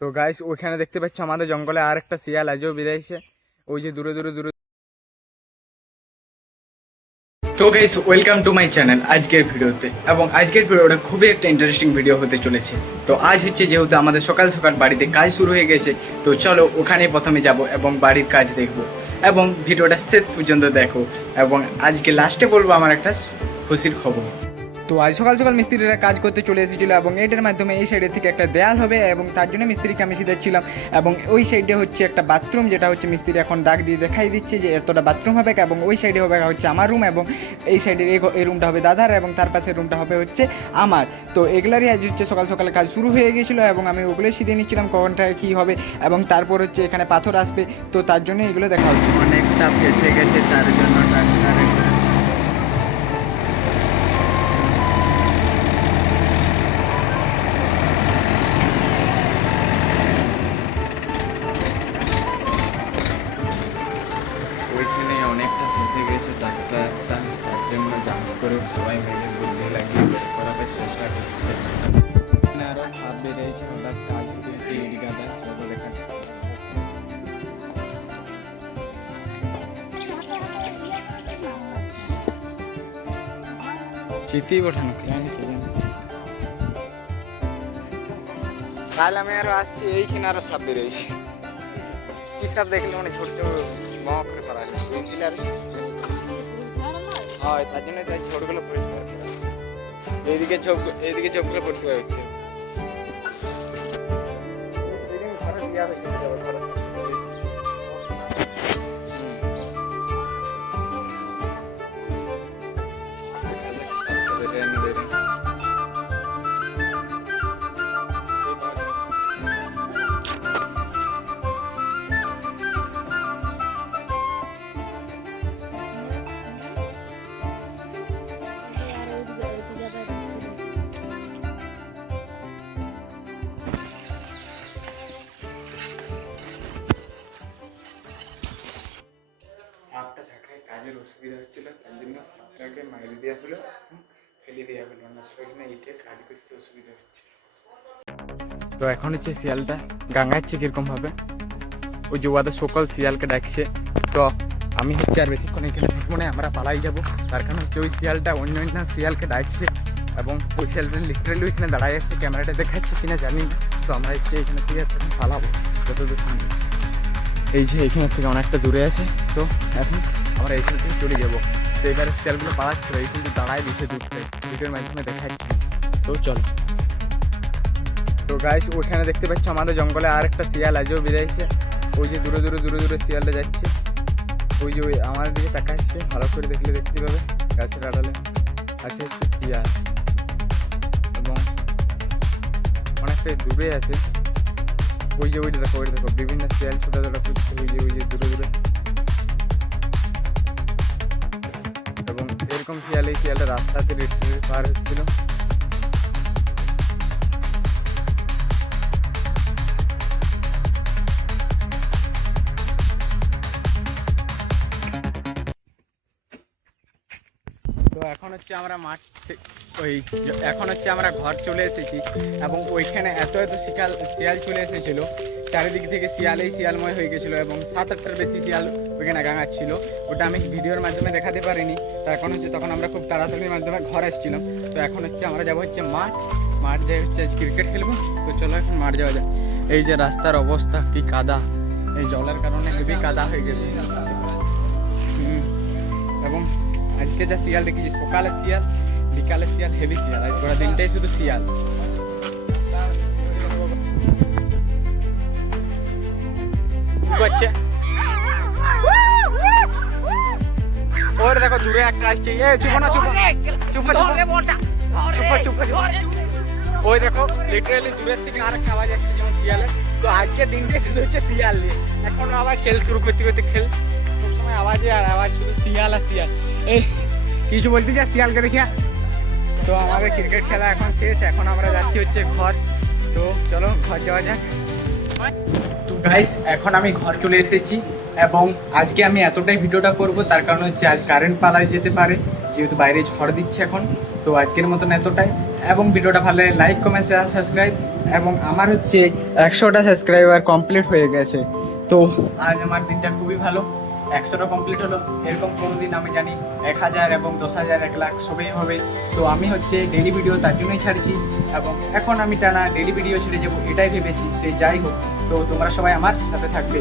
তো গাইস ওইখানে দেখতে পাচ্ছ আমাদের জঙ্গলে আর একটা শিয়াল আজও বেরিয়েছে, ওই যে দূরে দূরে দূরে। তো guys welcome to my channel আজকের ভিডিওতে, এবং আজকের ভিডিওটা খুবই একটা ইন্টারেস্টিং ভিডিও হতে চলেছে। তো আজ হচ্ছে যেহেতু আমাদের সকাল সকাল বাড়িতে কাজ শুরু হয়ে গেছে, তো চলো ওখানে প্রথমে যাব এবং বাড়ির কাজ দেখব এবং ভিডিওটা শেষ পর্যন্ত দেখো, এবং আজকে লাস্টে বলবো আমার একটা খুশির খবর। তো আজ সকাল সকাল মিস্ত্রিরা কাজ করতে চলে এসেছিলো এবং এটার মাধ্যমে এই সাইডের থেকে একটা দেয়াল হবে, এবং তার জন্য মিস্ত্রিকে আমি শিখাচ্ছিলাম। এবং ওই সাইডে হচ্ছে একটা বাথরুম, যেটা হচ্ছে মিস্ত্রি এখন দাগ দিয়ে দেখাই দিচ্ছে যে এতটা বাথরুম হবে, এবং ওই সাইডে হবে হচ্ছে আমার রুম, এবং এই সাইডের এই রুমটা হবে দাদার, এবং তার পাশের রুমটা হবে হচ্ছে আমার। তো এগুলারই আজ হচ্ছে সকাল সকালে কাজ শুরু হয়ে গেছিলো, এবং আমি ওগুলোই শিখে নিচ্ছিলাম কখনটা কী হবে, এবং তারপর হচ্ছে এখানে পাথর আসবে, তো তার জন্য এগুলো দেখা হচ্ছে। অনেকটা ফেসে গেছে, তার জন্য ওইখানে অনেকটা ফেসে গেছে ডাক্তারটা, তার জন্য জাম করে সবাই মিলে বুদ্ধি লাগিয়ে বের করার চেষ্টা করছে। আরো সাপ বেরিয়েছে, ওটার কাজ গাদা সব লেখা চিঠি ওঠানো কাল আমি আরো আসছি, এইখানে আরো সাপ বেরিয়েছে। কি সাপ দেখলে মানে ঝড়তে করে করা হয়, তার জন্য তাই ঝড়গুলো পরিষ্কার করা। এইদিকে চোখগুলো পরিষ্কার হচ্ছে। সাপটা থাকায় কাজের অসুবিধা হচ্ছিল, তার জন্য সাপটাকে মাইরে দেওয়া হলো, ফেলে দেওয়া হলো না, সেখানে এটে কাজ করতে অসুবিধা হচ্ছে। তো এখন হচ্ছে শিয়ালটা গাঙাচ্ছে কিরকম ভাবে, ওই যে ওদের সকল শিয়ালকে ডাকছে। তো আমি হচ্ছে আর বেশিক্ষণ এখানে থাকবো না, আমরা পালাই যাবো। তার কারণ হচ্ছে ওই শিয়ালটা অন্য অন্য শিয়ালকে ডাকছে, এবং ওই শিয়ালটা লিটারেলি ওইখানে দাঁড়াই আছে, ক্যামেরাটা দেখাচ্ছে কিনা জানি না। তো আমরা হচ্ছে এখানে থেকে এখন পালাবো যতদূর সামনে। এই যে এইখানের থেকে অনেকটা দূরে আছে, তো এখন আমরা এইখান থেকে চলে যাবো। তো এবারে শিয়ালগুলো পালাচ্ছিল, এই কিন্তু দাঁড়ায় দিচ্ছে দূরতে, ভিডিওর মাধ্যমে দেখাচ্ছি। তো চলো। তো গাইস ওইখানে দেখতে পাচ্ছ আমাদের জঙ্গলে আর একটা শিয়াল আজও বেরিয়েছে, ওই যে দূরে দূরে দূরে দূরে শিয়ালটা যাচ্ছে, ওই যে ওই আমাদের দিকে তাকাচ্ছে, ভালো করে দেখলে দেখতে পাবে গাছের আড়ালে আছে হচ্ছে শিয়াল, এবং অনেকটাই দূরে আছে। ওই যে ওইটা দেখো বিভিন্ন শিয়াল ছোটা ছোটা ফুটছে, ওই যে দূরে দূরে। এবং এরকম শিয়াল, এই শিয়ালটা রাস্তাতে পার হচ্ছিল। তো এখন হচ্ছে আমরা আমরা ঘর চলে এসেছি, এবং ওইখানে এত শিয়াল চলে এসেছিল, চারিদিক থেকে শিয়ালময় হয়ে গেছিলো, এবং 7-8টার বেশি শিয়াল ওইখানে গাঙাচ্ছিল। ওটা আমি ভিডিওর মাধ্যমে দেখাতে পারিনি। তো এখন হচ্ছে তখন আমরা খুব তাড়াতাড়ির মাধ্যমে ঘর আসছিলাম। তো এখন হচ্ছে আমরা যাবো হচ্ছে মাঠ যে হচ্ছে ক্রিকেট খেলবো। তো চলো এখন মাঠ যাওয়া যায়। এই যে রাস্তার অবস্থা কি কাদা, এই জলের কারণে খুবই কাদা হয়ে গেছে। এবং আজকে যা শিয়াল দেখেছি, সকালে শিয়াল, বিকালে শিয়াল, হেভি শিয়াল, আজ গোটা দিনটাই শুধু শিয়াল। ওর দেখো দূরে একটা আসছে, ওই দেখো লিটারালি দূরের থেকে আর একটা আওয়াজ আসছে যেমন শিয়ালের। তো আজকে দিনটাই শুধু হচ্ছে শিয়াল নিয়ে, এখন আবার খেল শুরু করতে সবসময় আওয়াজে আর আওয়াজ, শুধু শিয়াল আর শিয়াল। এই কিছু বলতে যা শিয়ালকে দেখিয়া। তো আমাদের ক্রিকেট খেলা এখন শেষ, এখন আমরা যাচ্ছি হচ্ছে ঘর। তো চলো ঘর যাওয়া যাক। তো গাইস এখন আমি ঘর চলে এসেছি, এবং আজকে আমি এতটাই ভিডিওটা করব, তার কারণ হচ্ছে আজ কারেন্ট পালায় যেতে পারে, যেহেতু বাইরে ঝড় দিচ্ছে এখন। তো আজকের মতন এতটাই। এবং ভিডিওটা ভালো লাগে লাইক কমেন্ট শেয়ার সাবস্ক্রাইব। এবং আমার হচ্ছে 100টা সাবস্ক্রাইবার কমপ্লিট হয়ে গেছে। তো আজ আমার দিনটা খুবই ভালো, 100টা কমপ্লিট হলো। এরকম কোনো দিন আমি জানি 1000 এবং 10,000 1 লাখ সবই হবে। তো আমি হচ্ছে ডেলি ভিডিও তার জন্যই ছাড়ছি, এবং এখন আমি টানা ডেলি ভিডিও ছেড়ে যাবো এটাই ভেবেছি। সে যাই হোক, তো তোমরা সবাই আমার সাথে থাকবে।